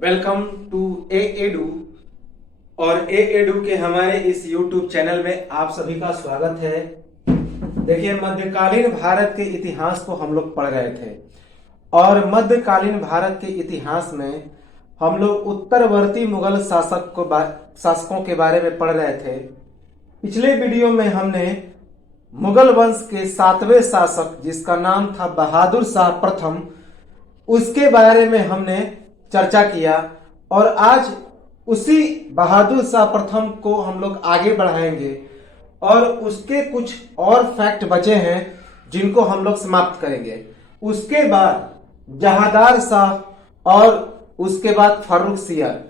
Welcome to A edu. और ए edu के हमारे इस यूट्यूब चैनल में आप सभी का स्वागत है। देखिए, मध्यकालीन भारत के इतिहास को हम लोग पढ़ रहे थे और मध्यकालीन भारत के इतिहास में हम लोग उत्तरवर्ती मुगल शासकों के बारे में पढ़ रहे थे। पिछले वीडियो में हमने मुगल वंश के 7वें शासक, जिसका नाम था बहादुर शाह प्रथम, उसके बारे में हमने चर्चा किया और आज उसी बहादुर शाह प्रथम को हम लोग आगे बढ़ाएंगे और उसके कुछ और फैक्ट बचे हैं जिनको हम लोग समाप्त करेंगे। उसके बाद जहांदार शाह और उसके बाद फर्रुख सियर,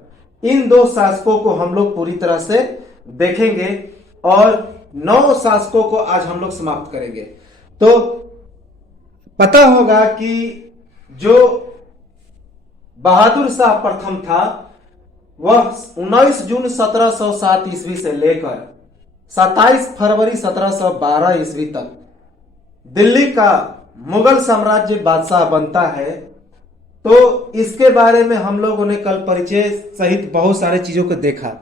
इन दो शासकों को हम लोग पूरी तरह से देखेंगे और 9 शासकों को आज हम लोग समाप्त करेंगे। तो पता होगा कि जो बहादुर शाह प्रथम था वह 19 जून 1707 ईस्वी से लेकर 27 फरवरी 1712 ईस्वी तक दिल्ली का मुगल साम्राज्य बादशाह बनता है। तो इसके बारे में हम लोगों ने कल परिचय सहित बहुत सारे चीजों को देखा।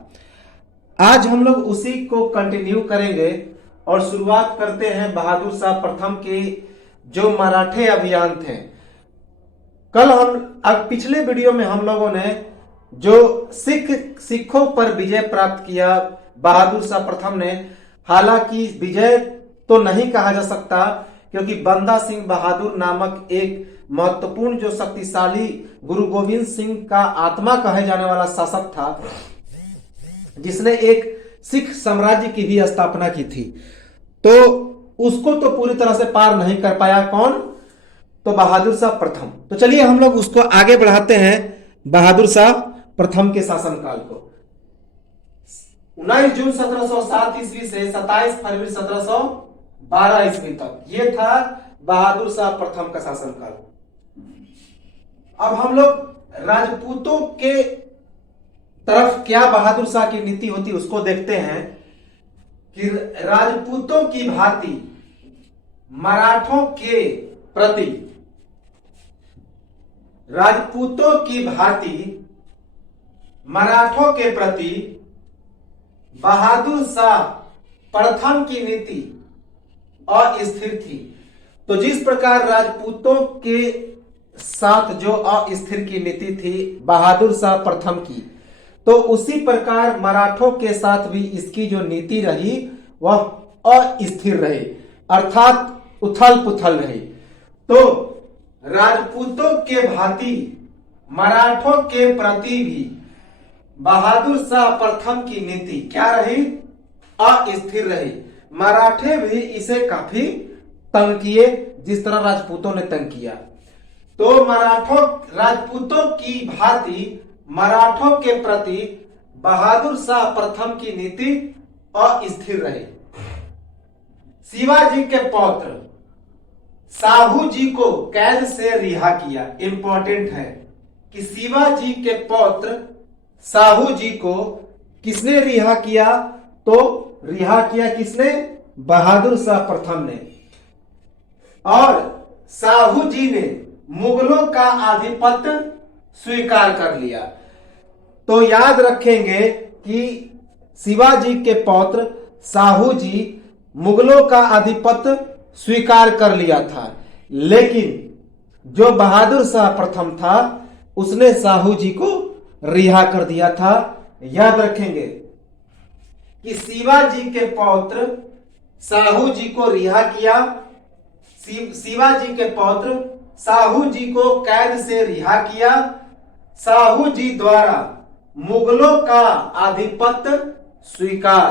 आज हम लोग उसी को कंटिन्यू करेंगे और शुरुआत करते हैं बहादुर शाह प्रथम के जो मराठे अभियान थे। कल पिछले वीडियो में हम लोगों ने जो सिखों पर विजय प्राप्त किया बहादुर शाह प्रथम ने, हालांकि विजय तो नहीं कहा जा सकता क्योंकि बंदा सिंह बहादुर नामक एक महत्वपूर्ण जो शक्तिशाली गुरु गोविंद सिंह का आत्मा कहे जाने वाला शासक था, जिसने एक सिख साम्राज्य की भी स्थापना की थी, तो उसको तो पूरी तरह से पार नहीं कर पाया। कौन? तो बहादुर शाह प्रथम। तो चलिए हम लोग उसको आगे बढ़ाते हैं, बहादुर शाह प्रथम के शासनकाल को। 19 जून 1707 ईस्वी से 27 फरवरी 1712 ईस्वी तक ये था बहादुर शाह प्रथम का शासनकाल। अब हम लोग राजपूतों के तरफ क्या बहादुर शाह की नीति होती उसको देखते हैं कि राजपूतों की भांति मराठों के प्रति मराठों के प्रति बहादुर शाह प्रथम की नीति अस्थिर थी। तो जिस प्रकार राजपूतों के साथ जो अस्थिर की नीति थी बहादुर शाह प्रथम की, तो उसी प्रकार मराठों के साथ भी इसकी जो नीति रही वह अस्थिर रही, अर्थात उथल पुथल रही। तो राजपूतों के भांति मराठों के प्रति भी बहादुर शाह प्रथम की नीति क्या रही? अस्थिर रही। मराठे भी इसे काफी तंग किए जिस तरह राजपूतों ने तंग किया। तो राजपूतों की भांति मराठों के प्रति बहादुर शाह प्रथम की नीति अस्थिर रही। शिवाजी के पौत्र साहू जी को कैद से रिहा किया। इंपॉर्टेंट है कि शिवाजी के पौत्र साहू जी को किसने रिहा किया? तो रिहा किया किसने? बहादुर शाह प्रथम ने। और साहू जी ने मुगलों का आधिपत्य स्वीकार कर लिया। तो याद रखेंगे कि शिवाजी के पौत्र साहू जी मुगलों का आधिपत्य स्वीकार कर लिया था, लेकिन जो बहादुर शाह प्रथम था उसने साहू जी को रिहा कर दिया था। याद रखेंगे कि शिवाजी के पौत्र साहू जी को रिहा किया, शिवाजी के पौत्र साहू जी को कैद से रिहा किया। साहू जी द्वारा मुगलों का आधिपत्य स्वीकार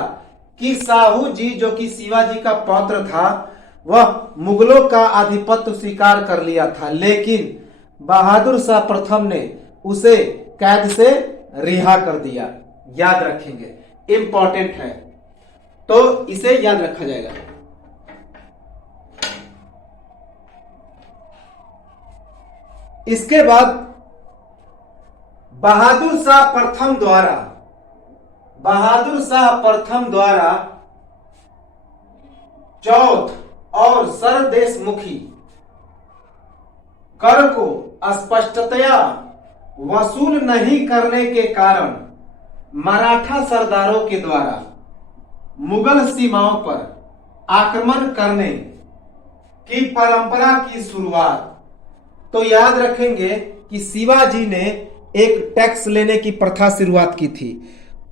कि साहू जी जो कि शिवाजी का पौत्र था वह मुगलों का आधिपत्य स्वीकार कर लिया था, लेकिन बहादुर शाह प्रथम ने उसे कैद से रिहा कर दिया। याद रखेंगे, इंपॉर्टेंट है, तो इसे याद रखा जाएगा। इसके बाद बहादुर शाह प्रथम द्वारा चौथ और सरदेशमुखी कर को स्पष्टतया वसूल नहीं करने के कारण मराठा सरदारों के द्वारा मुगल सीमाओं पर आक्रमण करने की परंपरा की शुरुआत। तो याद रखेंगे कि शिवाजी ने एक टैक्स लेने की प्रथा शुरुआत की थी,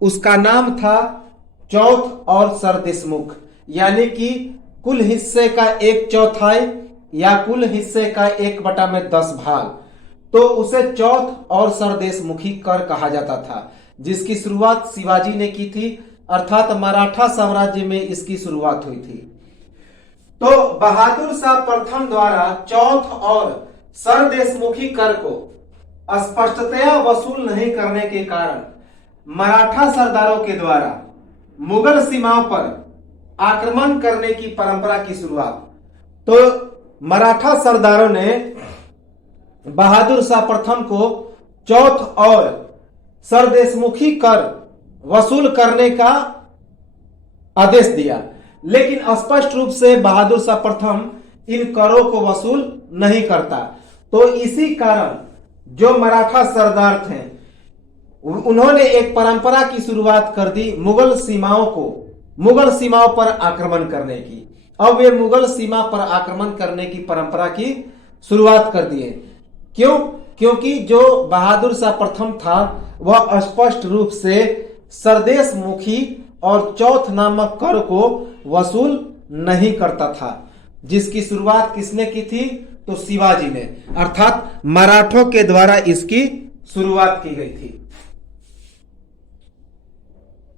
उसका नाम था चौथ और सरदेशमुख, यानी कि कुल हिस्से का 1/4 या कुल हिस्से का 1/10 भाग, तो उसे चौथ और सरदेशमुखी कर कहा जाता था, जिसकी शुरुआत शिवाजी ने की थी, अर्थात मराठा साम्राज्य में इसकी शुरुआत हुई थी। तो बहादुर शाह प्रथम द्वारा चौथ और सरदेशमुखी कर को स्पष्टतया वसूल नहीं करने के कारण मराठा सरदारों के द्वारा मुगल सीमाओं पर आक्रमण करने की परंपरा की शुरुआत। तो मराठा सरदारों ने बहादुर शाह प्रथम को चौथ और सरदेशमुखी कर वसूल करने का आदेश दिया, लेकिन स्पष्ट रूप से बहादुर शाह प्रथम इन करों को वसूल नहीं करता। तो इसी कारण जो मराठा सरदार थे उन्होंने एक परंपरा की शुरुआत कर दी मुगल सीमाओं पर आक्रमण करने की। अब वे मुगल सीमा पर आक्रमण करने की परंपरा की शुरुआत कर दिए। क्यों? क्योंकि जो बहादुर शाह प्रथम था वह स्पष्ट रूप से सरदेशमुखी और चौथ नामक कर को वसूल नहीं करता था, जिसकी शुरुआत किसने की थी? तो शिवाजी ने, अर्थात मराठों के द्वारा इसकी शुरुआत की गई थी।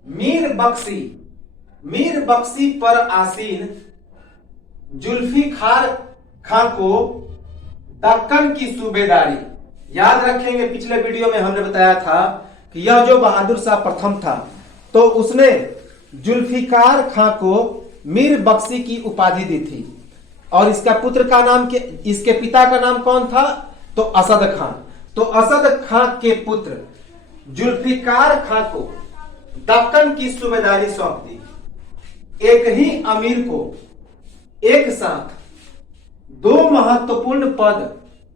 मीर बख्शी पर आसीन जुल्फिकार खां को दक्कन की सूबेदारी। याद रखेंगे पिछले वीडियो में हमने बताया था कि यह जो बहादुर शाह प्रथम था तो उसने जुल्फिकार खां को मीर बख्शी की उपाधि दी थी, और इसका पुत्र का नाम इसके पिता का नाम कौन था? तो असद खां। तो असद खां के पुत्र जुल्फिकार खां को दक्कन की सूबेदारी सौंप दी। एक ही अमीर को एक साथ 2 महत्वपूर्ण पद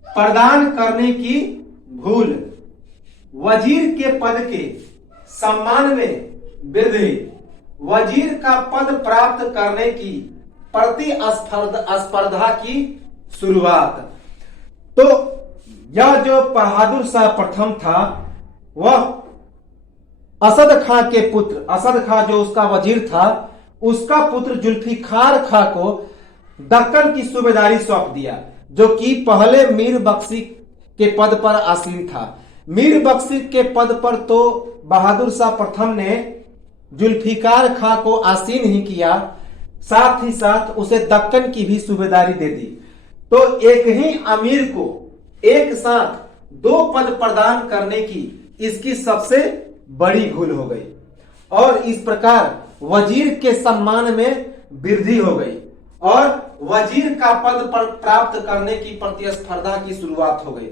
प्रदान करने की भूल, वजीर के पद के सम्मान में वृद्धि, वजीर का पद प्राप्त करने की प्रतिस्पर्धा की शुरुआत। तो यह जो बहादुर शाह प्रथम था वह असद खां के पुत्र, असद खां जो उसका वजीर था, उसका पुत्र जुल्फिकार खां को दक्कन की सूबेदारी सौंप दिया, जो कि पहले मीर बख्शी के पद पर आसीन था। मीर बख्शी के पद पर तो बहादुर शाह प्रथम ने जुल्फिकार खां को आसीन ही किया, साथ ही साथ उसे दक्कन की भी सूबेदारी दे दी। तो एक ही अमीर को एक साथ 2 पद प्रदान करने की इसकी सबसे बड़ी भूल हो गई, और इस प्रकार वजीर के सम्मान में वृद्धि हो गई और वजीर का पद प्राप्त करने की प्रतिस्पर्धा की शुरुआत हो गई।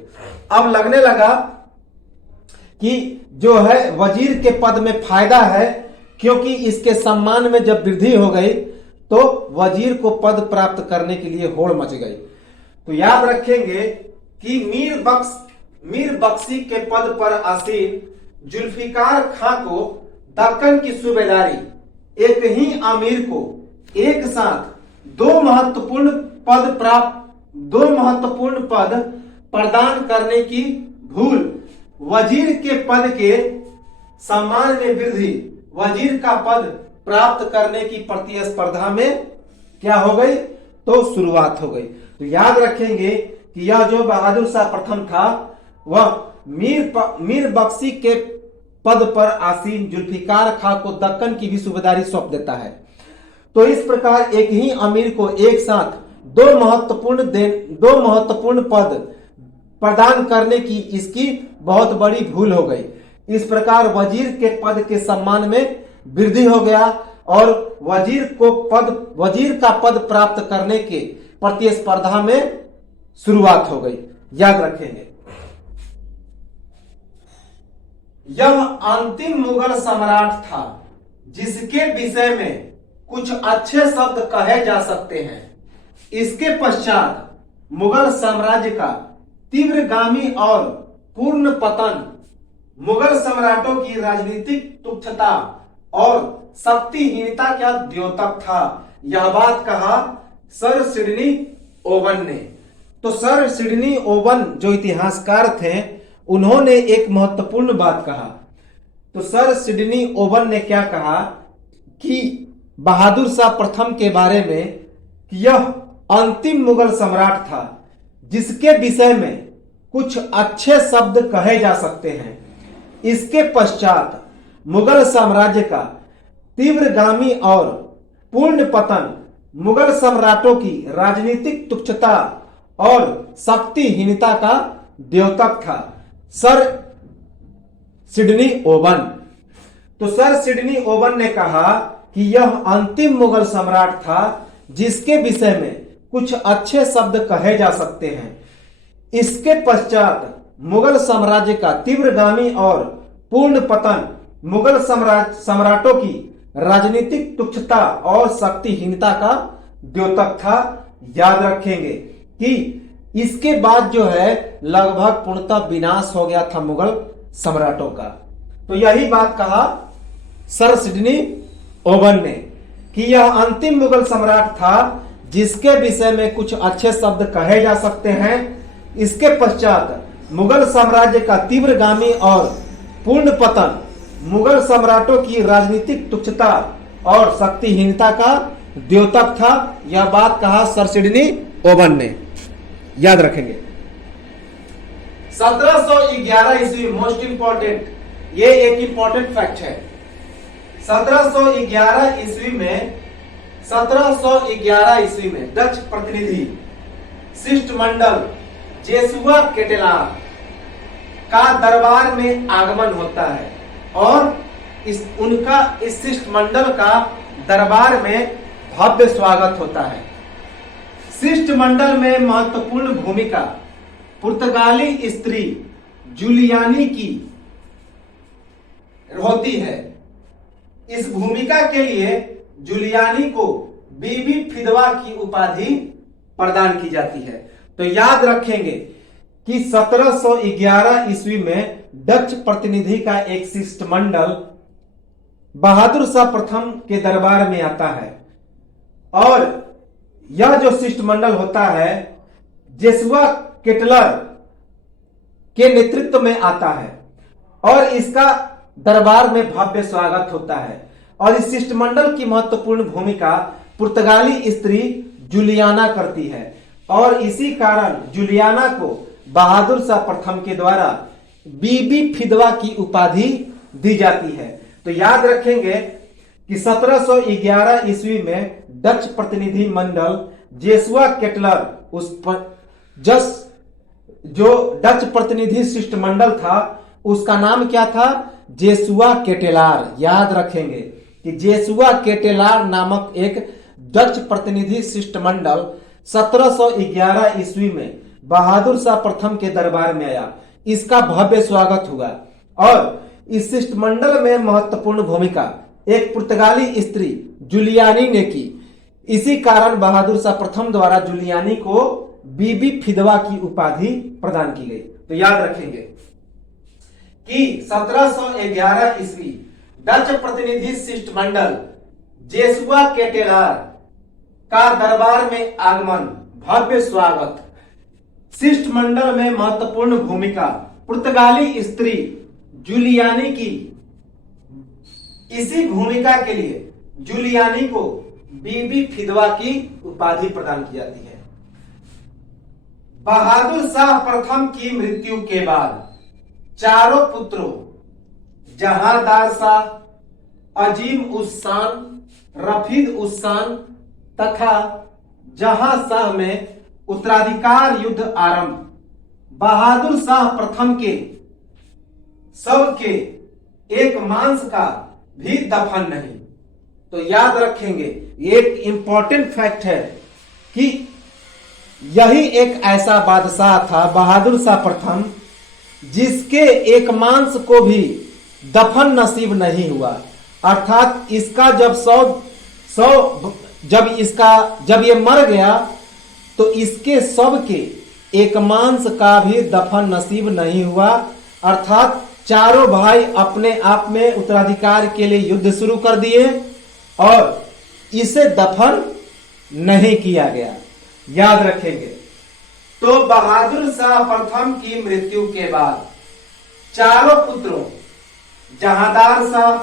अब लगने लगा कि जो है वजीर के पद में फायदा है, क्योंकि इसके सम्मान में जब वृद्धि हो गई तो वजीर को पद प्राप्त करने के लिए होड़ मच गई। तो याद रखेंगे कि मीर बख्शी के पद पर आसीन जुल्फिकार खां को दक्कन की सूबेदारी एक ही अमीर को एक साथ 2 महत्वपूर्ण पद प्रदान करने की भूल, वजीर के पद के सम्मान में वृद्धि, वजीर का पद प्राप्त करने की प्रतिस्पर्धा में क्या हो गई? तो शुरुआत हो गई। तो याद रखेंगे कि यह जो बहादुर शाह प्रथम था वह मीर बख्शी के पद पर आसीन जुल्फिकार खां को दक्कन की भी सूबेदारी सौंप देता है। तो इस प्रकार एक ही अमीर को एक साथ 2 महत्वपूर्ण पद प्रदान करने की इसकी बहुत बड़ी भूल हो गई। इस प्रकार वजीर के पद के सम्मान में वृद्धि हो गया और वजीर का पद प्राप्त करने के प्रतिस्पर्धा में शुरुआत हो गई। याद रखेंगे, यह अंतिम मुगल सम्राट था जिसके विषय में कुछ अच्छे शब्द कहे जा सकते हैं। इसके पश्चात मुगल साम्राज्य का तीव्रगामी और पूर्ण पतन मुगल सम्राटों की राजनीतिक तुच्छता और शक्तिहीनता का द्योतक था। यह बात कहा सर सिडनी ओवन ने। तो सर सिडनी ओवन जो इतिहासकार थे, उन्होंने एक महत्वपूर्ण बात कहा। तो सर सिडनी ओवन ने क्या कहा कि बहादुर शाह प्रथम के बारे में कि यह अंतिम मुगल सम्राट था जिसके विषय में कुछ अच्छे शब्द कहे जा सकते हैं। इसके पश्चात मुगल साम्राज्य का तीव्रगामी और पूर्ण पतन मुगल सम्राटों की राजनीतिक तुच्छता और शक्तिहीनता का द्योतक था। Sir Sydney oven. तो सर सिडनी ओवन ने कहा कि यह अंतिम मुगल सम्राट था जिसके विषय में कुछ अच्छे शब्द कहे जा सकते हैं। इसके पश्चात मुगल साम्राज्य का तीव्रगामी और पूर्ण पतन मुगल सम्राटों की राजनीतिक तुच्छता और शक्तिहीनता का द्योतक था। याद रखेंगे कि इसके बाद जो है लगभग पूर्णतः विनाश हो गया था मुगल सम्राटों का। तो यही बात कहा सर सिडनी ओवन ने कि यह अंतिम मुगल सम्राट था जिसके विषय में कुछ अच्छे शब्द कहे जा सकते हैं। इसके पश्चात मुगल साम्राज्य का तीव्रगामी और पूर्ण पतन मुगल सम्राटों की राजनीतिक तुच्छता और शक्तिहीनता का द्योतक था। यह बात कहा सर सिडनी ओवन ने। याद रखेंगे। 1711 ईस्वी मोस्ट इंपॉर्टेंट, ये एक इंपॉर्टेंट फैक्ट है। 1711 ईस्वी में डच प्रतिनिधि शिष्टमंडल जेसुआ केटेलार का दरबार में आगमन होता है और इस शिष्टमंडल का दरबार में भव्य स्वागत होता है। शिष्टमंडल में महत्वपूर्ण भूमिका पुर्तगाली स्त्री जूलियानी की होती है। इस भूमिका के लिए जूलियानी को बीबी फिदवा की उपाधि प्रदान की जाती है। तो याद रखेंगे कि 1711 ईस्वी में डच प्रतिनिधि का एक शिष्टमंडल बहादुर शाह प्रथम के दरबार में आता है और यह जो शिष्टमंडल होता है जेसुआ केटलर के नेतृत्व में आता है और इसका दरबार में भव्य स्वागत होता है। और इस शिष्टमंडल की महत्वपूर्ण भूमिका पुर्तगाली स्त्री जूलियाना करती है और इसी कारण जूलियाना को बहादुर शाह प्रथम के द्वारा बीबी फिदवा की उपाधि दी जाती है। तो याद रखेंगे कि 1711 ईस्वी में डच प्रतिनिधि मंडल जेसुआ केटलर जो डच प्रतिनिधि शिष्टमंडल था उसका नाम क्या था? जेसुआ केटेलार। याद रखेंगे कि जेसुआ केटेलार नामक एक डच प्रतिनिधि शिष्टमंडल 1711 ईस्वी में बहादुर शाह प्रथम के दरबार में आया। इसका भव्य स्वागत हुआ और इस शिष्टमंडल में महत्वपूर्ण भूमिका एक पुर्तगाली स्त्री जूलियानी ने की। इसी कारण बहादुर शाह प्रथम द्वारा जूलियानी को बीबी फिदवा की उपाधि प्रदान की गई। तो याद रखेंगे कि 1711 ईस्वी डच प्रतिनिधि शिष्टमंडल जेसुआ केटेलार का दरबार में आगमन, भव्य स्वागत। शिष्टमंडल में महत्वपूर्ण भूमिका पुर्तगाली स्त्री जूलियानी की। इसी भूमिका के लिए जूलियानी को बीबी फिदवा की उपाधि प्रदान की जाती है। बहादुर शाह प्रथम की मृत्यु के बाद चारों पुत्रों जहांदार शाह, अजीम उस शान, रफीद उस शान तथा जहां शाह में उत्तराधिकार युद्ध आरंभ। बहादुर शाह प्रथम के शव के एक मांस का भी दफन नहीं। तो याद रखेंगे, एक इंपॉर्टेंट फैक्ट है कि यही एक ऐसा बादशाह था बहादुर शाह प्रथम जिसके एक मांस को भी दफन नसीब नहीं हुआ। अर्थात इसका जब ये मर गया तो इसके शव के एक मांस का भी दफन नसीब नहीं हुआ। अर्थात चारों भाई अपने आप में उत्तराधिकार के लिए युद्ध शुरू कर दिए और इसे दफन नहीं किया गया। याद रखेंगे। तो बहादुर शाह प्रथम की मृत्यु के बाद चारों पुत्रों जहांदार शाह,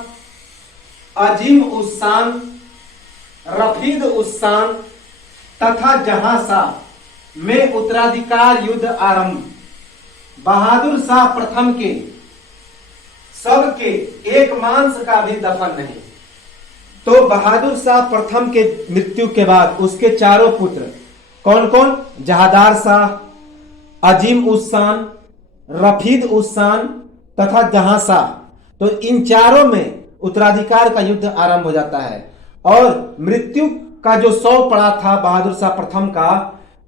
अजीम उस शान, रफीद उस शान तथा जहां शाह में उत्तराधिकार युद्ध आरंभ। बहादुर शाह प्रथम के सबके एक मांस का भी दफन नहीं। तो बहादुर शाह प्रथम के मृत्यु के बाद उसके चारों पुत्र कौन कौन? जहांदार शाह, अजीम उस शान, रफीद उस शान तथा जहां शाह। तो इन चारों में उत्तराधिकार का युद्ध आरंभ हो जाता है और मृत्यु का जो शव पड़ा था बहादुर शाह प्रथम का,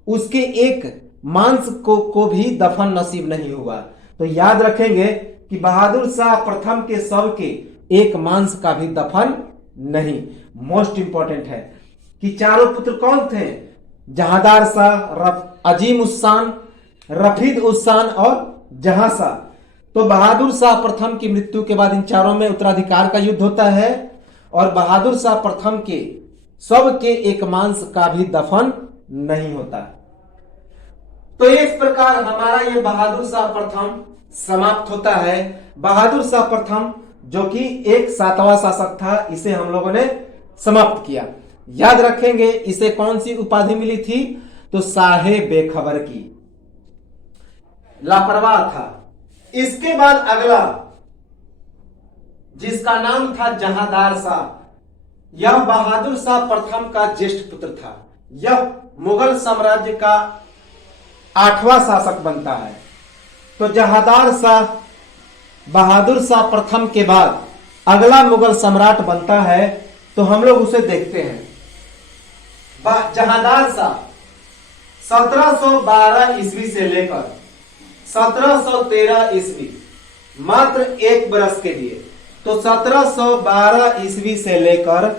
उसके एक मांस को भी दफन नसीब नहीं हुआ। तो याद रखेंगे कि बहादुर शाह प्रथम के शव के एक मांस का भी दफन नहीं। मोस्ट इंपॉर्टेंट है कि चारों पुत्र कौन थे? जहांदार शाह, अजीम उस शान, रफीद उस शान और जहां शाह। तो बहादुर शाह प्रथम की मृत्यु के बाद इन चारों में उत्तराधिकार का युद्ध होता है और बहादुर शाह प्रथम के सब के एक मांस का भी दफन नहीं होता। तो इस प्रकार हमारा ये बहादुर शाह प्रथम समाप्त होता है। बहादुर शाह प्रथम जो कि एक 7वां शासक था, इसे हम लोगों ने समाप्त किया। याद रखेंगे इसे कौन सी उपाधि मिली थी? तो शाहे बेखबर की। लापरवाह था। इसके बाद अगला जिसका नाम था जहांदार शाह, यह बहादुर शाह प्रथम का ज्येष्ठ पुत्र था। यह मुगल साम्राज्य का 8वां शासक बनता है। तो जहांदार शाह बहादुर शाह प्रथम के बाद अगला मुगल सम्राट बनता है। तो हम लोग उसे देखते हैं। जहांदार शाह 1712 ईस्वी से लेकर 1713 ईस्वी, मात्र एक बरस के लिए। तो 1712 ईस्वी से लेकर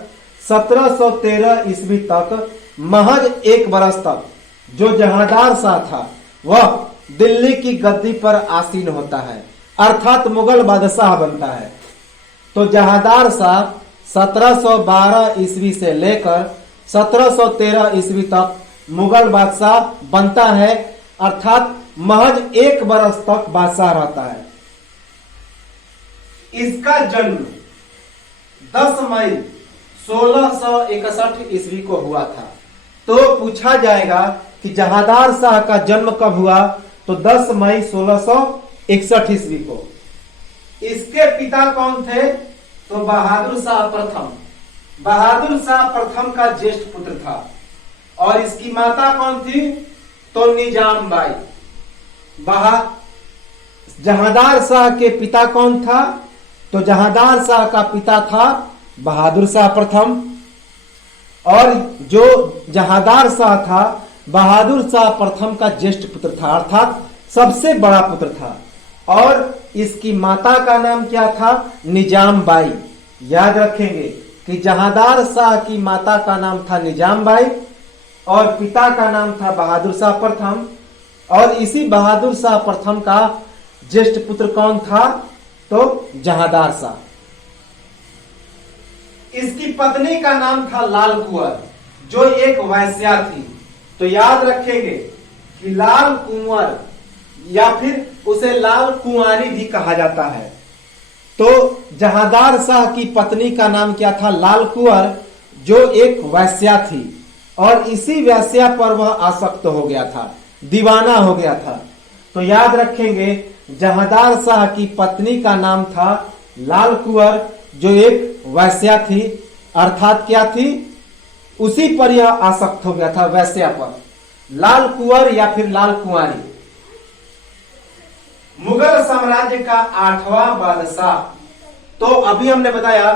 1713 ईस्वी तक, महज एक बरस तक जो जहांदार शाह था वह दिल्ली की गद्दी पर आसीन होता है, अर्थात मुगल बादशाह बनता है। तो जहांदार शाह 1712 ईस्वी से लेकर 1713 ईस्वी तक मुगल बादशाह बनता है, अर्थात महज एक बरस तक बादशाह रहता है। इसका जन्म 10 मई 1661 ईस्वी को हुआ था। तो पूछा जाएगा कि जहांदार शाह का जन्म कब हुआ? तो 10 मई 1661 ईस्वी को। इसके पिता कौन थे? तो बहादुर शाह प्रथम। बहादुर शाह प्रथम का ज्येष्ठ पुत्र था। और इसकी माता कौन थी? तो निजाम बाई। जहांदार शाह के पिता कौन था? तो जहांदार शाह का पिता था बहादुर शाह प्रथम। और जो जहांदार शाह था बहादुर शाह प्रथम का ज्येष्ठ पुत्र था, अर्थात सबसे बड़ा पुत्र था। और इसकी माता का नाम क्या था? निजाम बाई। याद रखेंगे कि जहांदार शाह की माता का नाम था निजाम बाई और पिता का नाम था बहादुर शाह प्रथम। और इसी बहादुर शाह प्रथम का ज्येष्ठ पुत्र कौन था? तो जहांदार शाह। इसकी पत्नी का नाम था लाल कुंवर, जो एक वैश्या थी। तो याद रखेंगे कि लाल कुंवर या फिर उसे लाल कुंवारी भी कहा जाता है। तो जहांदार शाह की पत्नी का नाम क्या था? लाल कुंवर, जो एक वैश्या थी। और इसी वैश्या पर वह आसक्त हो गया था, दीवाना हो गया था। तो याद रखेंगे जहांदार शाह की पत्नी का नाम था लाल कुंवर, जो एक वैश्या थी, अर्थात क्या थी? उसी पर यह आसक्त हो गया था, वैश्या पर। लाल कुंवर या फिर लाल कुंवारी। मुगल साम्राज्य का 8वां बादशाह। तो अभी हमने बताया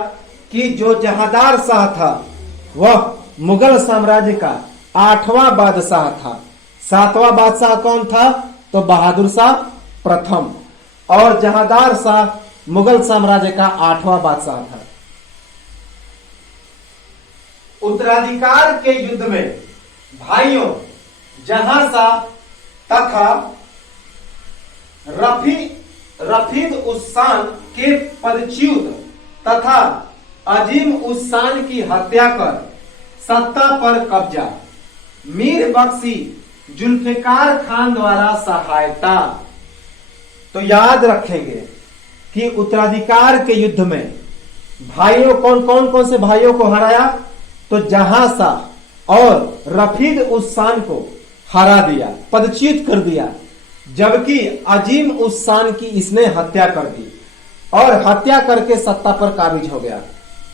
कि जो जहांदार शाह था वह मुगल साम्राज्य का 8वां बादशाह था। 7वां बादशाह कौन था? तो बहादुर शाह प्रथम। और जहांदार शाह मुगल साम्राज्य का 8वां बादशाह था। उत्तराधिकार के युद्ध में भाइयों जहां शाह तथा रफीद उस्सान के पदच्युत तथा अजीम उस्सान की हत्या कर सत्ता पर कब्जा। मीर बख्शी जुल्फिकार खान द्वारा सहायता। तो याद रखेंगे कि उत्तराधिकार के युद्ध में भाइयों कौन से भाइयों को हराया? तो जहां शाह और रफीद उस्सान को हरा दिया, पदच्युत कर दिया, जबकि अजीम उस्सान की इसने हत्या कर दी और हत्या करके सत्ता पर काबिज हो गया।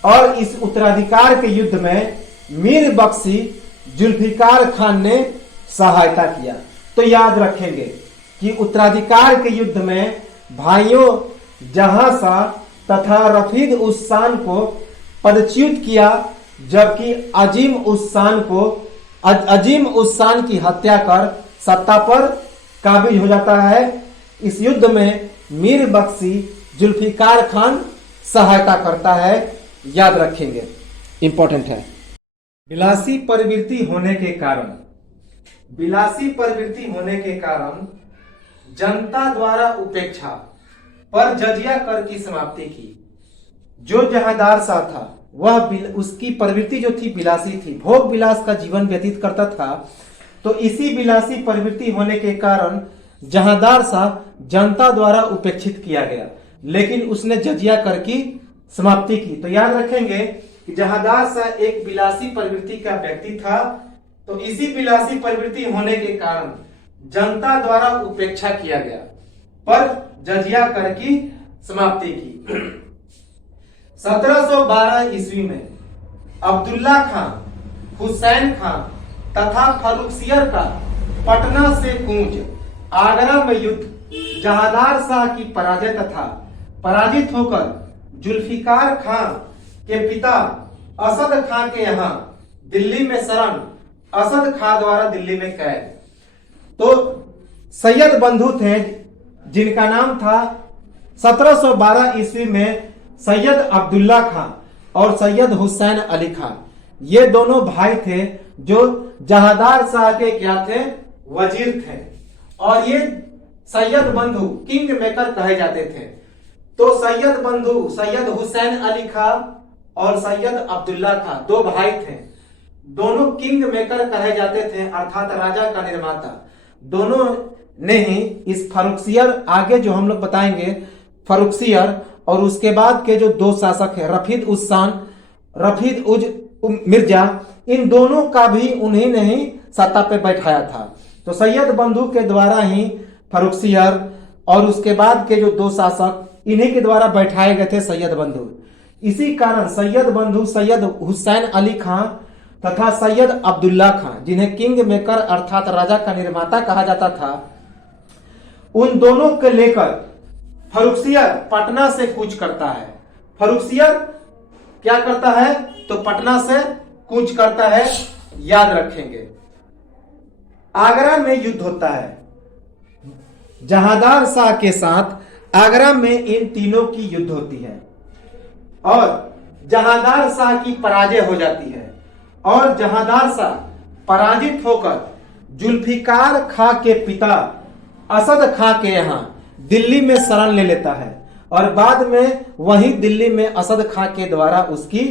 और इस उत्तराधिकार के युद्ध में मीर बख्शी जुल्फिकार खान ने सहायता किया। तो याद रखेंगे कि उत्तराधिकार के युद्ध में भाइयों जहां शाह तथा रफीद उस्सान को पदच्युत किया, जबकि अजीम उस्सान की हत्या कर सत्ता पर काबिज हो जाता है। इस युद्ध में मीर बख्शी जुल्फिकार खान सहायता करता है। याद रखेंगे, इंपॉर्टेंट है। विलासी प्रवृत्ति होने के कारण जनता द्वारा उपेक्षा पर जजिया कर की समाप्ति की। जो जहांदार शाह था वह उसकी प्रवृत्ति जो थी विलासी थी, भोग विलास का जीवन व्यतीत करता था। तो इसी विलासी प्रवृत्ति होने के कारण जहांदार शाह जनता द्वारा उपेक्षित किया गया, लेकिन उसने जजिया कर की समाप्ति की। तो याद रखेंगे कि जहांदार शाह एक विलासी प्रवृत्ति का व्यक्ति था। तो इसी विलासी प्रवृत्ति होने के कारण जनता द्वारा उपेक्षा किया गया, पर जजिया कर की समाप्ति की। 1712 ईस्वी में अब्दुल्ला खान, हुसैन खान तथा फर्रुखसियर का पटना से कूच, आगरा में युद्ध, जहांदार शाह की पराजय तथा पराजित होकर जुल्फिकार खान के पिता असद खां के यहाँ दिल्ली में शरण, असद खां द्वारा दिल्ली में कैद। तो सैयद बंधु थे जिनका नाम था 1712 ईस्वी में सैयद अब्दुल्ला खान और सैयद हुसैन अली खान। ये दोनों भाई थे जो जहांदार शाह के क्या थे? वजीर थे। और ये सैयद बंधु किंग मेकर कहे जाते थे। तो सैयद बंधु सैयद हुसैन अली खान और सैयद अब्दुल्ला खान दो भाई थे। दोनों किंग मेकर कहे जाते थे, अर्थात राजा का निर्माता। दोनों ने ही इस फर्रुखसियर, आगे जो हम लोग बताएंगे फर्रुखसियर और उसके बाद के जो दो शासक है रफीद उस्सान, रफीद उज मिर्जा, इन दोनों का भी उन्हीं ने ही सत्ता पे बैठाया था। तो सैयद बंधु के द्वारा ही फर्रुखसियर और उसके बाद के जो दो शासक इन्हीं के द्वारा बैठाए गए थे सैयद बंधु। इसी कारण सैयद बंधु सैयद हुसैन अली खां तथा सैयद अब्दुल्ला खां, जिन्हें किंग मेकर अर्थात राजा का निर्माता कहा जाता था, उन दोनों को लेकर फर्रुखसियर पटना से कूच करता है। फर्रुखसियर क्या करता है? तो पटना से कूच करता है। याद रखेंगे, आगरा में युद्ध होता है जहांदार शाह के साथ। आगरा में इन तीनों की युद्ध होती है और जहांदार शाह की पराजय हो जाती है और जहांदार शाह पराजित होकर जुल्फिकार खां के पिता असद खां के यहाँ दिल्ली में शरण ले लेता है और बाद में वही दिल्ली में असद खां के द्वारा उसकी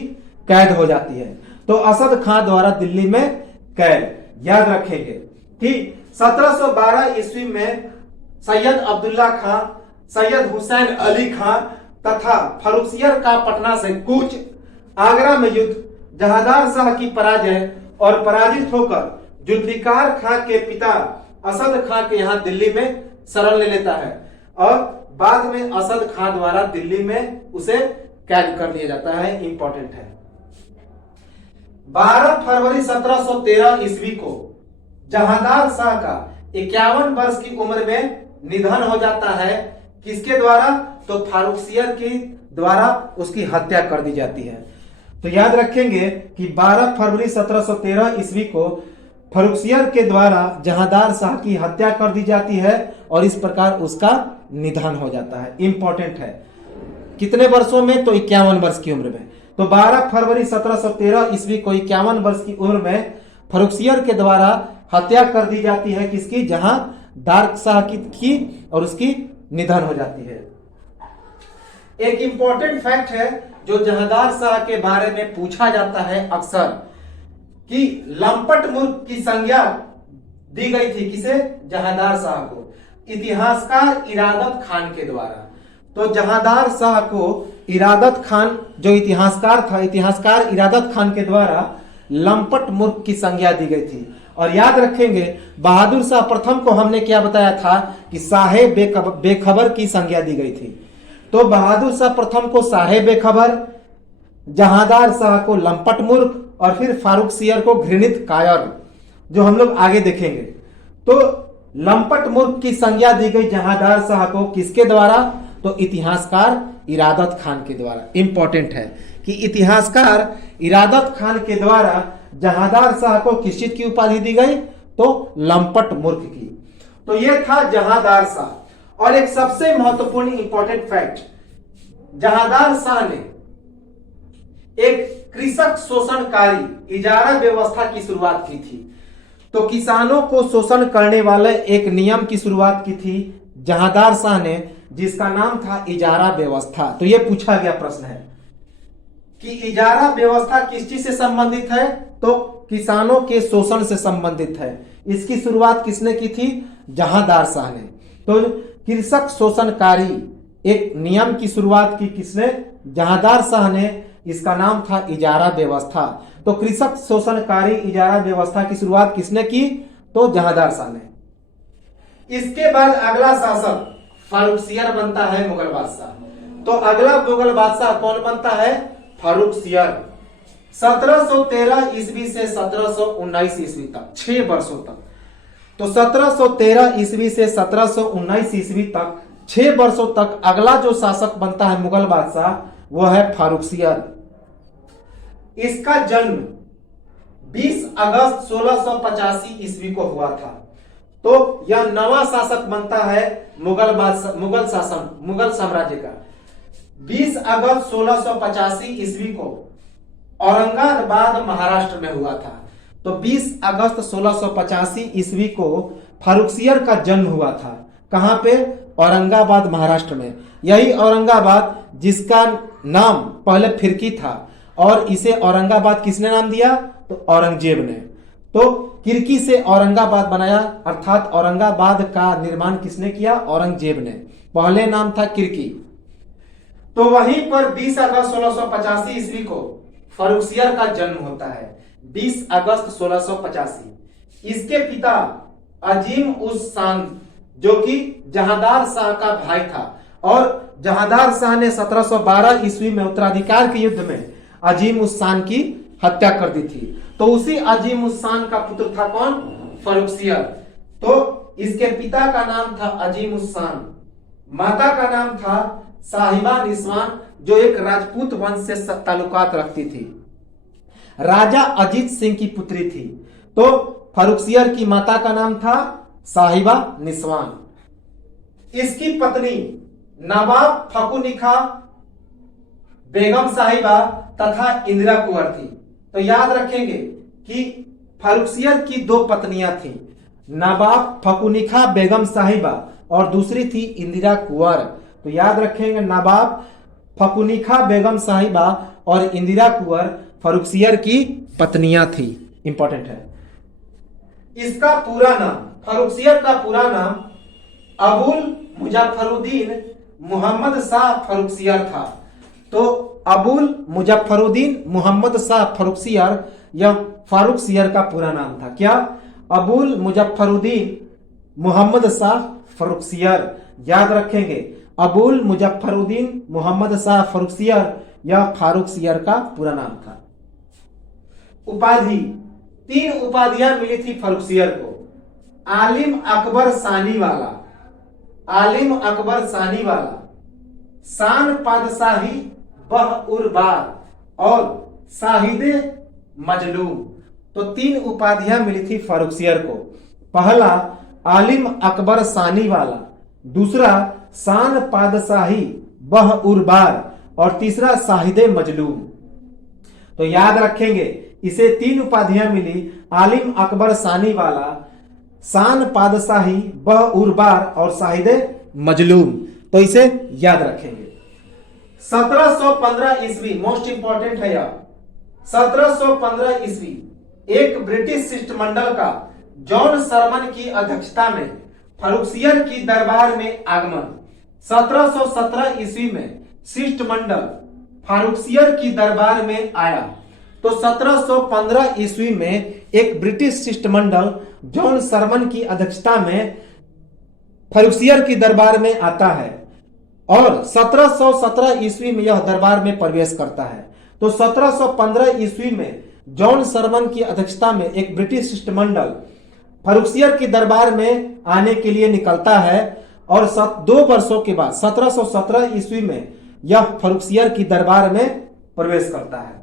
कैद हो जाती है। तो असद खां द्वारा दिल्ली में कैद। याद रखेंगे कि 1712 ईस्वी में सैयद अब्दुल्ला खां, सैयद हुसैन अली खां तथा फर्रुखसियर का पटना से कूच, आगरा में युद्ध, जहांदार शाह की पराजय और पराजित होकर जुल्फिकार खां के पिता असद खां के यहाँ दिल्ली में शरण ले लेता है और बाद में असद खां द्वारा दिल्ली में उसे कैद कर दिया जाता है। इंपॉर्टेंट है। 12 फरवरी 1713 ईस्वी को जहांदार शाह का 51 वर्ष की उम्र में निधन हो जाता है। किसके द्वारा? तो फर्रुखसियर के द्वारा उसकी हत्या कर दी जाती है। तो याद रखेंगे कि 12 फरवरी 1713 ईस्वी को फर्रुखसियर के द्वारा जहांदार शाह की हत्या कर दी जाती है और इस प्रकार उसका निधन हो जाता है। इंपॉर्टेंट है। कितने वर्षों में? तो 51 वर्ष की उम्र में। तो 12 फरवरी 1713 ईस्वी को 51 वर्ष की उम्र में फर्रुखसियर के द्वारा हत्या कर दी जाती है। किसकी? दार शाह की और उसकी निधन हो जाती है। एक इंपॉर्टेंट फैक्ट है जो जहांदार शाह के बारे में पूछा जाता है अक्सर, कि लंपट मूर्ख की संज्ञा दी गई थी किसे? जहांदार शाह को, इतिहासकार इरादत खान के द्वारा। तो जहांदार शाह को इरादत खान जो इतिहासकार था, इतिहासकार इरादत खान के द्वारा लंपट मूर्ख की संज्ञा दी गई थी। और याद रखेंगे बहादुर शाह प्रथम को हमने क्या बताया था कि साहेब बेखबर की संज्ञा दी गई थी। तो बहादुर शाह प्रथम को साहेब बेखबर, जहांदार शाह को लंपट मूर्ख और फिर फारूक सियर को घृणित कायर, जो हम लोग आगे देखेंगे। तो लंपट मूर्ख की संज्ञा दी गई जहांदार शाह को किसके द्वारा? तो इतिहासकार इरादत खान के द्वारा। इंपॉर्टेंट है कि इतिहासकार इरादत खान के द्वारा जहांदार शाह को किस चीज की उपाधि दी गई? तो लंपट मूर्ख की। तो यह था जहांदार शाह। और एक सबसे महत्वपूर्ण इंपॉर्टेंट फैक्ट, जहांदार शाह ने एक कृषक शोषणकारी इजारा व्यवस्था की शुरुआत की थी। तो किसानों को शोषण करने वाले एक नियम की शुरुआत की थी जहांदार शाह ने, जिसका नाम था इजारा व्यवस्था। तो यह पूछा गया प्रश्न है कि इजारा व्यवस्था किस चीज से संबंधित है? तो किसानों के शोषण से संबंधित है। इसकी शुरुआत किसने की थी? जहांदार शाह ने। तो कृषक शोषणकारी एक नियम की शुरुआत की किसने? जहांदार शाह ने। इसका नाम था इजारा व्यवस्था। तो कृषक शोषणकारी इजारा व्यवस्था की शुरुआत किसने की? तो जहांदार शाह ने। इसके बाद अगला शासक फारूक सियर बनता है मुगल बादशाह। तो अगला मुगल बादशाह कौन बनता है? फारूक सियर। 1713 ईस्वी से 1719 ईस्वी तक, 6 वर्षों तक। तो 1713 ईस्वी से 1719 ईस्वी तक, 6 वर्षों तक अगला जो शासक बनता है मुगल बादशाह वो है फारूक सियर। इसका जन्म 20 अगस्त 1685 ईस्वी को हुआ था। तो यह नवा शासक बनता है मुगल साम्राज्य का। 20 अगस्त 1685 ईस्वी को औरंगाबाद महाराष्ट्र में हुआ था। तो 20 अगस्त 1685 ईस्वी को फारूक सियर का जन्म हुआ था। कहां पे? औरंगाबाद महाराष्ट्र में। यही औरंगाबाद जिसका नाम पहले फिरकी था, और इसे औरंगाबाद किसने नाम दिया? तो औरंगजेब ने। तो किरकी से औरंगाबाद बनाया, अर्थात औरंगाबाद का निर्माण किसने किया? औरंगजेब ने। पहले नाम था किरकी। तो वहीं पर 20 अगस्त 1685 ईस्वी को फारूक सियर का जन्म होता है। 20 अगस्त 1685। इसके पिता अजीम उस शान, जो कि जहांदार शाह का भाई था, और जहांदार शाह ने 1712 ईस्वी में उत्तराधिकार के युद्ध में अजीम उस शान की हत्या कर दी थी। तो उसी अजीम उस शान का पुत्र था कौन? फारूक सियर। तो इसके पिता का नाम था अजीम उस शान, माता का नाम था साहिबा निस्वान, जो एक राजपूत वंश से ताल्लुकात रखती थी। राजा अजीत सिंह की पुत्री थी। तो फारूक सियर की माता का नाम था साहिबा निस्वान। इसकी पत्नी नवाब फकुनिखा बेगम साहिबा तथा इंदिरा कुंवर थी। तो याद रखेंगे कि फारूक सियर की 2 पत्नियां थी, नवाब फकुनिखा बेगम साहिबा और दूसरी थी इंदिरा कुंवर। तो याद रखेंगे नवाब फकुनिखा बेगम साहिबा और इंदिरा कुंवर फारूक सियर की पत्नियां थी। इंपॉर्टेंट है। इसका पूरा नाम, फारूक सियर का पूरा नाम अबुल मुजफ्फरुद्दीन मोहम्मद शाह फारूक सियर था। तो अबुल मुजफ्फरुद्दीन मोहम्मद शाह फारूक सियर, यह फारूक सियर का पूरा नाम था। क्या? अबुल मुजफ्फरुद्दीन मोहम्मद शाह फारूक सियर। याद रखेंगे अबुल मुजफ्फरुद्दीन मोहम्मद शाह फारूक सियर, यह फारूक सियर का पूरा नाम था। उपाधि, 3 उपाधियां मिली थी फारूक सियर को। आलिम अकबर सानी वाला, आलिम अकबर सानी वाला, शान पादशाही बह-उर-बार और शाहिदे मजलूम। तो 3 उपाधियां मिली थी फारूक सियर को। पहला आलिम अकबर सानी वाला, दूसरा शान पादशाही बह-उर-बार और तीसरा शाहिदे मजलूम। तो याद रखेंगे इसे 3 उपाधियां मिली, आलिम अकबर सानी वाला, शान पादशाही बह उर्बार और शाहिदे मजलूम। तो इसे याद रखेंगे। 1715 ईस्वी मोस्ट इंपॉर्टेंट है यह। 1715 ईस्वी एक ब्रिटिश शिष्टमंडल का जॉन सरमन की अध्यक्षता में फरुखसियर की दरबार में आगमन। 1717 ईस्वी में शिष्टमंडल फरुखसियर की दरबार में आया। तो 1715 ईस्वी में एक ब्रिटिश शिष्टमंडल जॉन सरमन की अध्यक्षता में फरुखसियर की दरबार में आता है और 1717 ईस्वी में यह दरबार में प्रवेश करता है। तो 1715 ईस्वी में जॉन सरमन की अध्यक्षता में एक ब्रिटिश शिष्टमंडल फरुखसियर की दरबार में आने के लिए निकलता है और 2 वर्षों के बाद 1717 ईस्वी में यह फरुखसियर की दरबार में प्रवेश करता है।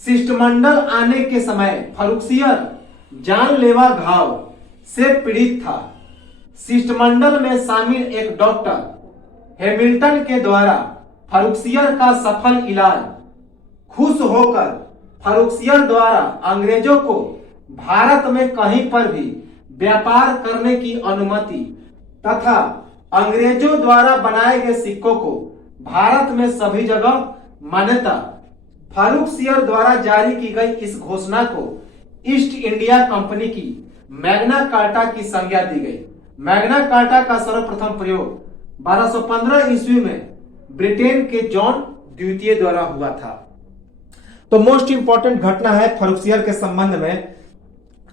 शिष्टमंडल आने के समय फरुखसियर जानलेवा घाव से पीड़ित था। शिष्टमंडल में शामिल एक डॉक्टर हैमिल्टन के द्वारा फरुखसियर का सफल इलाज खुश होकर फरुखसियर द्वारा अंग्रेजों को भारत में कहीं पर भी व्यापार करने की अनुमति तथा अंग्रेजों द्वारा बनाए गए सिक्कों को भारत में सभी जगह मान्यता। फरुखसियर द्वारा जारी की गई इस घोषणा को ईस्ट इंडिया कंपनी की मैग्ना कार्टा की संज्ञा दी गई। मैग्ना कार्टा का सर्वप्रथम प्रयोग 1215 ईस्वी में ब्रिटेन के जॉन द्वितीय द्वारा हुआ था। तो मोस्ट इंपॉर्टेंट घटना है फरुखसियर के संबंध में।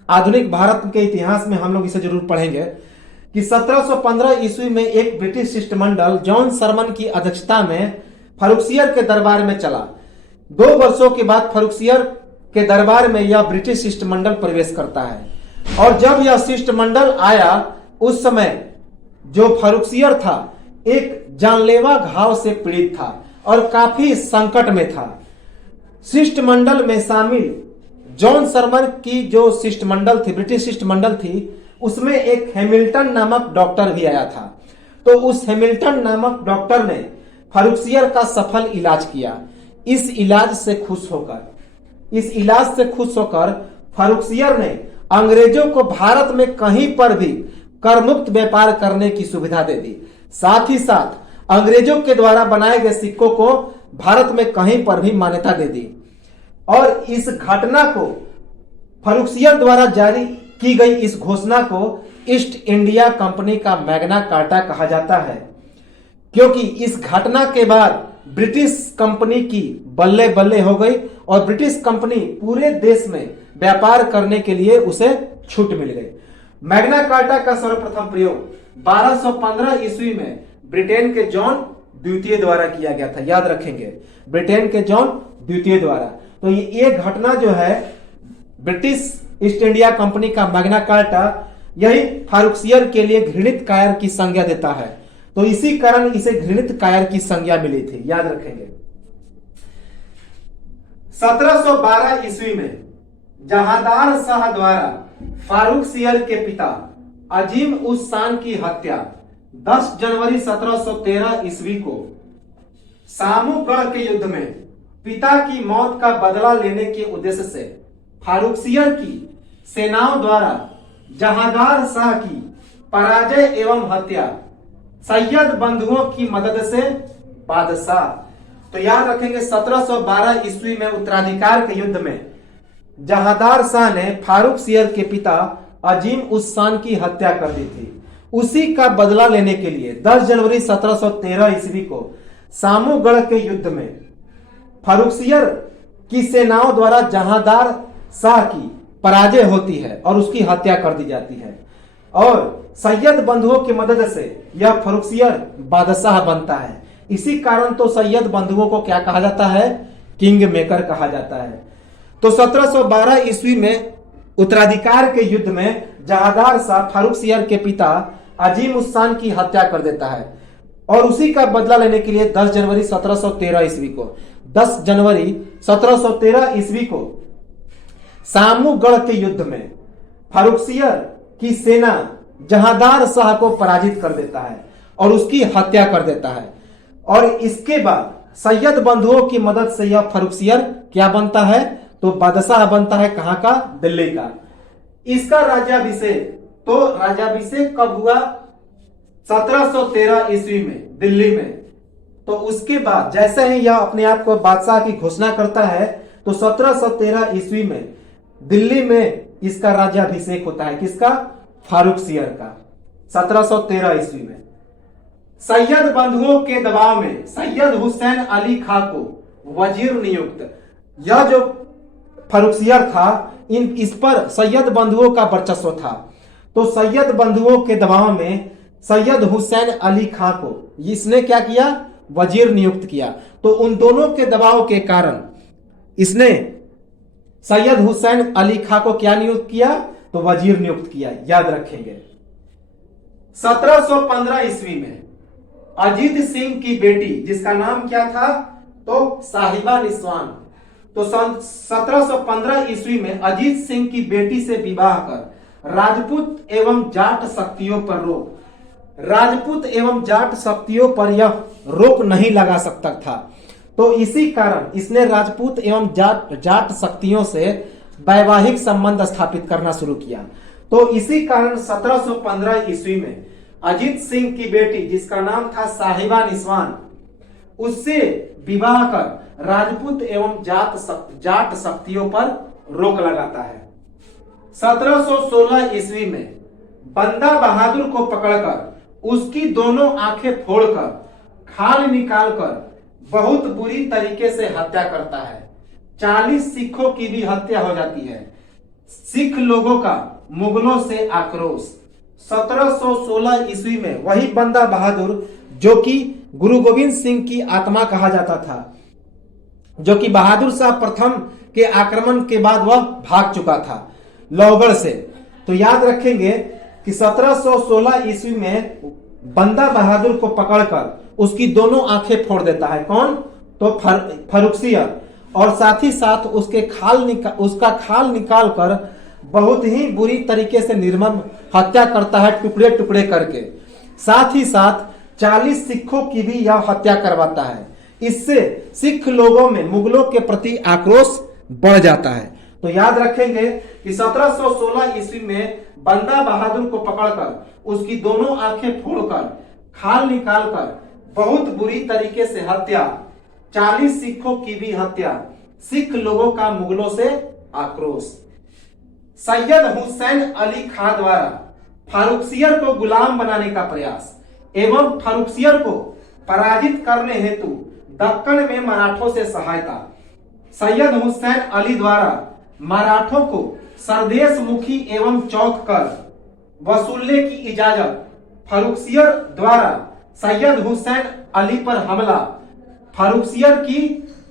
आधुनिक भारत के इतिहास में हम लोग इसे जरूर पढ़ेंगे कि 1715 ईस्वी में एक ब्रिटिश शिष्टमंडल जॉन सरमन की अध्यक्षता में फरुखसियर के दरबार में चला। 2 वर्षों के बाद फरुखसियर के दरबार में यह ब्रिटिश शिष्टमंडल प्रवेश करता है और जब यह शिष्टमंडल आया उस समय जो फरुखसियर था एक जानलेवा घाव से पीड़ित था और काफी संकट में था। शिष्टमंडल में शामिल जॉन सरमन की जो शिष्टमंडल थी, ब्रिटिश शिष्टमंडल थी, उसमें एक हैमिल्टन नामक डॉक्टर भी आया था। तो उस हैमिल्टन नामक डॉक्टर ने फरुखसियर का सफल इलाज किया। इस इलाज से खुश होकर फरुखसियर ने अंग्रेजों को भारत में कहीं पर भी करमुक्त व्यापार करने की सुविधा दे दी। साथ ही साथ अंग्रेजों के द्वारा बनाए गए सिक्कों को भारत में कहीं पर भी मान्यता दे दी। और इस घटना को फरुखसियर द्वारा जारी की गई इस घोषणा को ईस्ट इंडिया कंपनी का मैग्ना कार्टा कहा जाता है, क्योंकि इस घटना के बाद ब्रिटिश कंपनी की बल्ले बल्ले हो गई और ब्रिटिश कंपनी पूरे देश में व्यापार करने के लिए उसे छूट मिल गई। मैग्ना कार्टा का सर्वप्रथम प्रयोग 1215 ईस्वी में ब्रिटेन के जॉन द्वितीय द्वारा किया गया था। याद रखेंगे, ब्रिटेन के जॉन द्वितीय द्वारा। तो ये घटना जो है ब्रिटिश ईस्ट इंडिया कंपनी का मैग्ना कार्टा, यही फरुखसियर के लिए घृणित कायर की संज्ञा देता है। तो इसी कारण इसे घृणित कायर की संज्ञा मिली थी। याद रखेंगे। 1712 ईस्वी में जहांदार शाह द्वारा फरुखसियर के पिता अजीम उस शान की हत्या 10 जनवरी 1713 ईस्वी को सामूगढ़ के युद्ध में पिता की मौत का बदला लेने के उद्देश्य से फरुखसियर की सेनाओं द्वारा जहांदार शाह की पराजय एवं हत्या सैयद बंधुओं की मदद से बादशाह। तो याद रखेंगे 1712 ईस्वी में उत्तराधिकार के युद्ध में जहांदार शाह ने फरुखसियर के पिता अजीम उस शान की हत्या कर दी थी। उसी का बदला लेने के लिए 10 जनवरी 1713 ईस्वी को सामूगढ़ के युद्ध में फरुखसियर की सेनाओं द्वारा जहांदार शाह की पराजय होती है और उसकी हत्या कर दी जाती है और सैयद बंधुओं की मदद से यह फरुखसियर बादशाह बनता है। इसी कारण तो सैयद बंधुओं को क्या कहा जाता है? किंग मेकर कहा जाता है। तो 1712 ईस्वी में उत्तराधिकार के युद्ध में जहांदार शाह फरुखसियर के पिता अजीम उस शान की हत्या कर देता है और उसी का बदला लेने के लिए 10 जनवरी 1713 ईस्वी को 10 जनवरी 1713 ईस्वी को सामूगढ़ के युद्ध में फरुखसियर की सेना जहांदार शाह को पराजित कर देता है और उसकी हत्या कर देता है। और इसके बाद सैयद बंधुओं की मदद से यह फरुखसियर क्या बनता है? तो बादशाह बनता है। कहां का? दिल्ली का। इसका राज्याभिषेक तो राज्याभिषेक कब हुआ? 1713 ईस्वी में दिल्ली में। तो उसके बाद जैसे ही यह अपने आप को बादशाह की घोषणा करता है तो 1713 ईस्वी में दिल्ली में इसका राज्याभिषेक होता है। किसका? फारुखसियर का, 1713 ईस्वी में। सैयद बंधुओं के दबाव में सैयद हुसैन अली खां को वजीर नियुक्त। यह जो फारुखसियर था इस पर सैयद बंधुओं का वर्चस्व था। तो सैयद बंधुओं के दबाव में सैयद हुसैन अली खां को इसने क्या किया? वजीर नियुक्त किया। तो उन दोनों के दबाव के कारण इसने सैयद हुसैन अली खां को क्या नियुक्त किया? तो वजीर नियुक्त किया। याद रखेंगे। 1715 ईस्वी में अजीत सिंह की बेटी जिसका नाम क्या था? तो साहिबा निस्वान। तो 1715 ईस्वी में अजीत सिंह की बेटी से विवाह कर राजपूत एवं जाट शक्तियों पर रोक, राजपूत एवं जाट शक्तियों पर यह रोक नहीं लगा सकता था। तो इसी कारण इसने राजपूत एवं जाट शक्तियों से वैवाहिक संबंध स्थापित करना शुरू किया। तो इसी कारण 1715 ईस्वी में अजीत सिंह की बेटी जिसका नाम था साहिबा निस्वान, उससे विवाह कर राजपूत एवं जाट शक्तियों पर रोक लगाता है। 1716 ईस्वी में बंदा बहादुर को पकड़कर उसकी दोनों आंखें फोड़कर खाल निकालकर बहुत बुरी तरीके से हत्या करता है। 40 सिखों की भी हत्या हो जाती है। सिख लोगों का मुगलों से आक्रोश। 1716 ईस्वी में वही बंदा बहादुर जो कि गुरु गोविंद सिंह की आत्मा कहा जाता था, जो कि बहादुर शाह प्रथम के आक्रमण के बाद वह भाग चुका था लोहगढ़ से। तो याद रखेंगे कि 1716 ईस्वी में बंदा बहादुर को पकड़कर उसकी दोनों आंखें फोड़ देता है। कौन? तो फारुखसियर। और साथ ही साथ उसका खाल निकाल कर बहुत ही बुरी तरीके से निर्मम हत्या करता है, टुकड़े टुकड़े करके। साथ ही साथ 40 सिखों की भी यह हत्या करवाता है। इससे सिख लोगों में मुगलों के प्रति आक्रोश बढ़ जाता है। तो याद रखेंगे कि 1716 ईस्वी में बंदा बहादुर को पकड़कर उसकी दोनों आंखें फोड़कर खाल निकालकर बहुत बुरी तरीके से हत्या, 40 सिखों की भी हत्या, सिख लोगों का मुगलों से आक्रोश। सैयद हुसैन अली खां द्वारा फारुखसियर को गुलाम बनाने का प्रयास एवं फारुखसियर को पराजित करने हेतु दक्कन में मराठों से सहायता। सैयद हुसैन अली द्वारा मराठों को सरदेश मुखी एवं चौथ कर वसूलने की इजाजत। फारुखसियर द्वारा सैयद हुसैन अली पर हमला, फारुखसियर की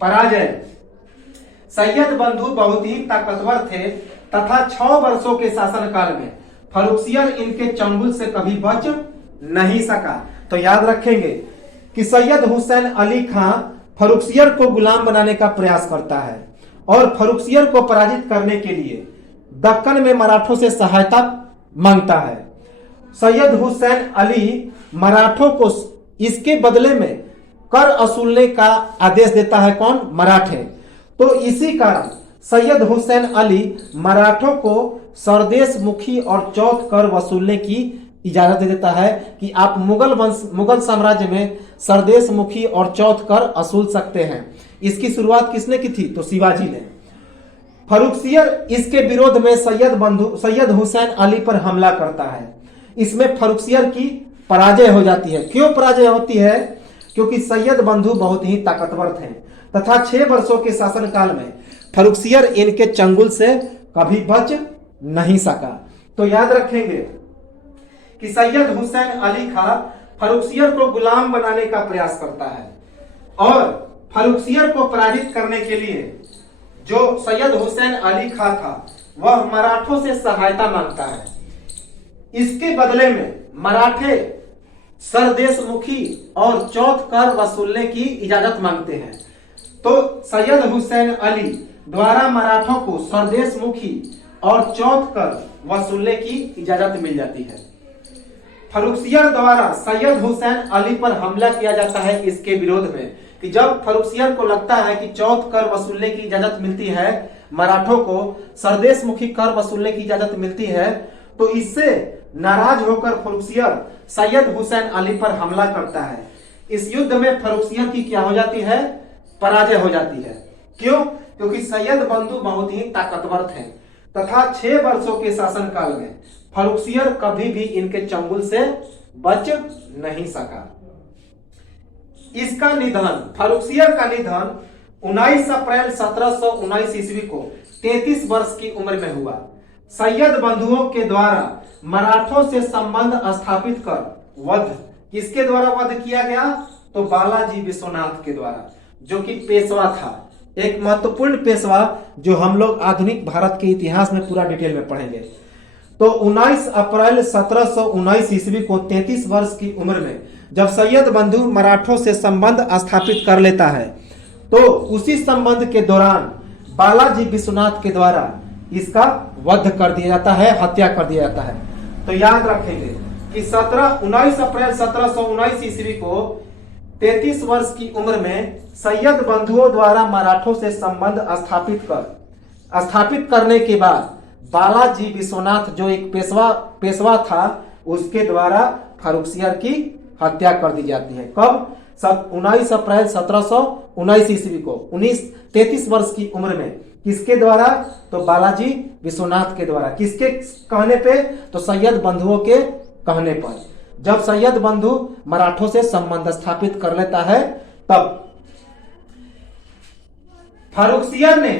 पराजय। सैयद बंधु बहुत ही ताकतवर थे तथा 6 वर्षों के शासनकाल में फारुखसियर इनके चंगुल से कभी बच नहीं सका। तो याद रखेंगे कि सैयद हुसैन अली खां फारुखसियर को गुलाम बनाने का प्रयास करता है और फारुखसियर को पराजित करने के लिए दक्कन में मराठों से सहायता मांगता है। सैयद हुसैन अली मराठों को इसके बदले में कर वसूलने का आदेश देता है। कौन? मराठे। तो इसी कारण सैयद हुसैन अली मराठों को सरदेश मुखी और चौथ कर वसूलने की इजाजत दे देता है कि आप मुगल साम्राज्य में सरदेश मुखी और चौथ कर वसूल सकते हैं। इसकी शुरुआत किसने की थी? तो शिवाजी ने। फारुखसियर इसके विरोध में सैयद हुसैन अली पर हमला करता है। इसमें फारुखसियर की पराजय हो जाती है। क्यों पराजय होती है? क्योंकि सैयद बंधु बहुत ही ताकतवर थे तथा 6 वर्षों के शासनकाल में फारुखसियर इनके चंगुल से कभी बच नहीं सका। तो याद रखेंगे कि सैयद हुसैन अली खां फारुखसियर को गुलाम बनाने का प्रयास करता है और फारुखसियर को पराजित करने के लिए जो सैयद हुसैन अली खां था वह मराठों से सहायता मांगता है। इसके बदले में मराठे सरदेश मुखी और चौथ कर वसूलने की इजाजत मांगते हैं। तो सैयद हुसैन अली द्वारा मराठों को सरदेश मुखी और चौथ कर वसूलने की इजाजत मिल जाती है। फारुखसियर द्वारा सैयद हुसैन अली पर हमला किया जाता है इसके विरोध में कि जब फारुखसियर को लगता है कि चौथ कर वसूलने की इजाजत मिलती है, मराठों को सरदेश मुखी कर वसूलने की इजाजत मिलती है, तो इससे नाराज होकर फर्रुखसियर सैयद हुसैन अली पर हमला करता है। इस युद्ध में फर्रुखसियर की क्या हो जाती है? पराजय हो जाती है। क्यों? क्योंकि सैयद बंधु बहुत ही ताकतवर थे तथा 6 वर्षों के शासनकाल में फर्रुखसियर कभी भी इनके चंगुल से बच नहीं सका। इसका निधन, फर्रुखसियर का निधन 19 अप्रैल 1719 ईस्वी को 33 वर्ष की उम्र में हुआ। सैयद बंधुओं के द्वारा मराठों से संबंध स्थापित कर वध, किसके द्वारा वध किया गया? तो बालाजी विश्वनाथ के द्वारा, जो कि पेशवा था, एक महत्वपूर्ण पेशवा जो हम लोग आधुनिक भारत के इतिहास में पूरा डिटेल में पढ़ेंगे। तो 19 अप्रैल 1719 ईस्वी को 33 वर्ष की उम्र में जब सैयद बंधु मराठों से संबंध स्थापित कर लेता है तो उसी संबंध के दौरान बालाजी विश्वनाथ के द्वारा इसका वध कर दिया जाता है, हत्या कर दिया जाता है। तो याद रखेंगे कि 19 अप्रैल 1719 ईस्वी को 33 वर्ष की उम्र में सैयद बंधुओं द्वारा मराठों से संबंध स्थापित करने के बाद बालाजी विश्वनाथ जो एक पेशवा था उसके द्वारा फर्रुखसियर की हत्या कर दी जाती है। कब? 19 अप्रैल 1719 ईस्वी को 33 वर्ष की उम्र में। किसके द्वारा? तो बालाजी विश्वनाथ के द्वारा। किसके कहने पे? तो सैयद बंधुओं के कहने पर। जब सैयद बंधु मराठों से संबंध स्थापित कर लेता है तब फर्रुखसियर ने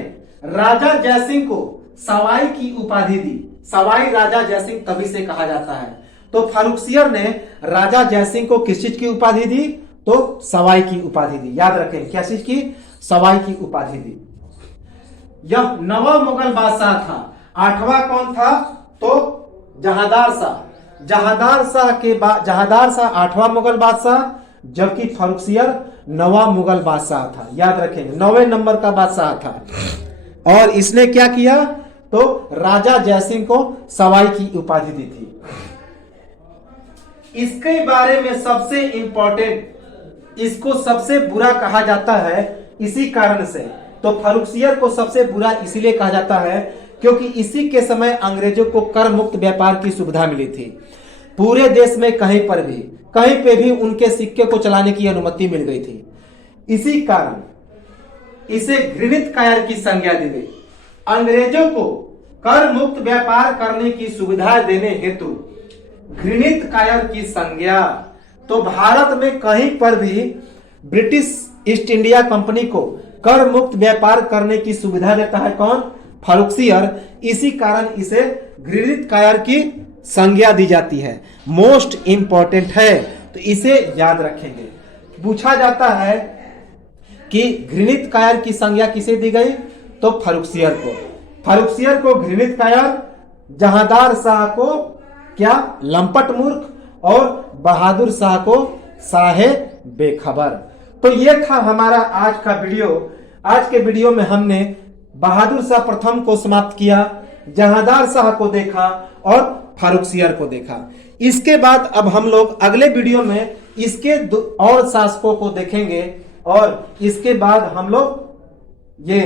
राजा जयसिंह को सवाई की उपाधि दी। सवाई राजा जयसिंह तभी से कहा जाता है। तो फर्रुखसियर ने राजा जयसिंह को किस चीज की उपाधि दी? तो सवाई की उपाधि दी। याद रखें, क्या चीज की? सवाई की उपाधि दी। यह 9वां मुगल बादशाह था। 8वां कौन था? तो जहांदार शाह। जहांदार शाह 8वां मुगल बादशाह, जबकि फर्रुखसियर 9वां मुगल बादशाह था। याद रखेंगे, 9वें नंबर का बादशाह था। और इसने क्या किया? तो राजा जयसिंह को सवाई की उपाधि दी थी। इसके बारे में सबसे इंपॉर्टेंट, इसको सबसे बुरा कहा जाता है इसी कारण से। तो फर्रुखसियर को सबसे बुरा इसलिए कहा जाता है क्योंकि इसी के समय अंग्रेजों को कर मुक्त व्यापार की सुविधा मिली थी। पूरे देश में कहीं पे भी उनके सिक्के को चलाने की अनुमति मिल गई थी। इसी कारण इसे घृणित कायर की संज्ञा दी गई। अंग्रेजों को कर मुक्त व्यापार करने की सुविधा देने हेतु घृणित कायर की संज्ञा। तो भारत में कहीं पर भी ब्रिटिश ईस्ट इंडिया कंपनी को कर मुक्त व्यापार करने की सुविधा देता है कौन? फर्रुखसियर। इसी कारण इसे घृणित कायर की संज्ञा दी जाती है। मोस्ट इंपॉर्टेंट है, तो इसे याद रखेंगे। पूछा जाता है कि घृणित कायर की संज्ञा किसे दी गई? तो फर्रुखसियर को। फर्रुखसियर को घृणित कायर, जहांदार शाह को क्या? लंपट मूर्ख, और बहादुर शाह को साहे बेखबर। तो ये था हमारा आज का वीडियो। आज के वीडियो में हमने बहादुर शाह प्रथम को समाप्त किया, जहांदार शाह को देखा और फर्रुखसियर को देखा। इसके बाद अब हम लोग अगले वीडियो में इसके और शासकों को देखेंगे और इसके बाद हम लोग ये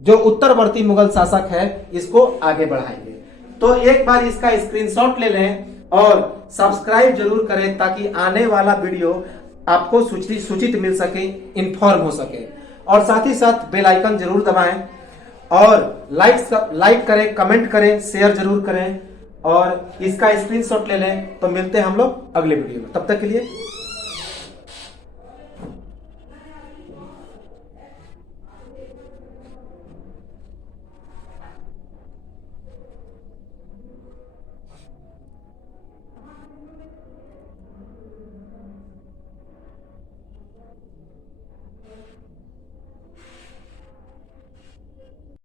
जो उत्तरवर्ती मुगल शासक है इसको आगे बढ़ाएंगे। तो एक बार इसका स्क्रीनशॉट ले लें और सब्सक्राइब जरूर करें ताकि आने वाला वीडियो आपको सूचित मिल सके, इन्फॉर्म हो सके। और साथ ही साथ बेल आइकन जरूर दबाएं और लाइक करें, कमेंट करें, शेयर जरूर करें और इसका स्क्रीनशॉट ले लें। तो मिलते हैं हम लोग अगले वीडियो में, तब तक के लिए